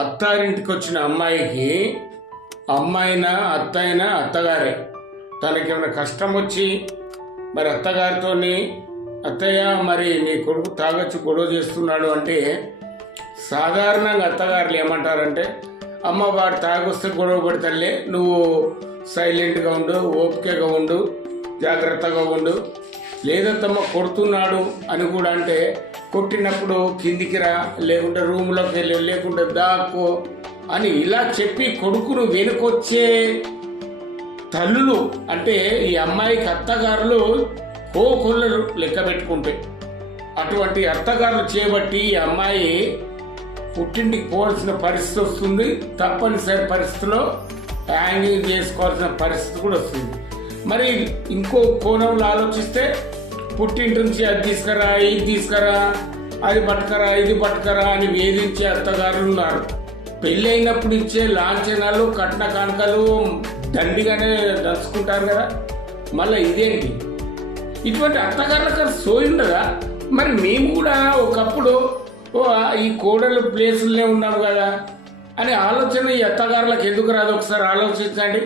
అత్తారింటికి వచ్చిన అమ్మాయికి అమ్మాయినా అత్తైనా అత్తగారే. తనకేమైనా కష్టం వచ్చి మరి అత్తగారితోని అత్తయ్య మరి నీ కొడుకు తాగొచ్చి గొడవ చేస్తున్నాడు అంటే సాధారణంగా అత్తగారులు ఏమంటారంటే, అమ్మ వాడు తాగొస్తే గొడవ పడతలే, నువ్వు సైలెంట్గా ఉండు, ఓపికగా ఉండు, జాగ్రత్తగా ఉండు. లేదత్తమ్మ కొడుతున్నాడు అని కూడా అంటే కొట్టినప్పుడు కిందికి రా, లేకుంటే రూమ్లోకి వెళ్ళి, లేకుంటే దాక్కో అని ఇలా చెప్పి కొడుకును వెనుకొచ్చే తల్లులు అంటే ఈ అమ్మాయికి అత్తగారులు కోకొల్లలు లెక్క పెట్టుకుంటే అటువంటి అత్తగారులు చేయబట్టి ఈ అమ్మాయి పుట్టింటికి పోవాల్సిన పరిస్థితి వస్తుంది. తప్పనిసరి పరిస్థితిలో హ్యాంగింగ్ చేసుకోవాల్సిన పరిస్థితి కూడా వస్తుంది. మరి ఇంకో కోణంలో ఆలోచిస్తే పుట్టింటి నుంచి అది తీసుకురా, ఇది తీసుకురా, అది పట్టుకరా, ఇది పట్టుకరా అని వేధించే అత్తగారులు ఉన్నారు. పెళ్ళి అయినప్పుడు ఇచ్చే లాంఛనాలు, కట్న కానుకలు దండిగానే దంచుకుంటారు కదా. మళ్ళీ ఇదేంటి? ఇటువంటి అత్తగారులకు సోయి ఉండదా? మరి మేము కూడా ఒకప్పుడు ఈ కోడలు ప్లేసులనే ఉన్నాం కదా అనే ఆలోచన ఈ అత్తగారులకు ఎందుకు రాదు? ఒకసారి ఆలోచించండి.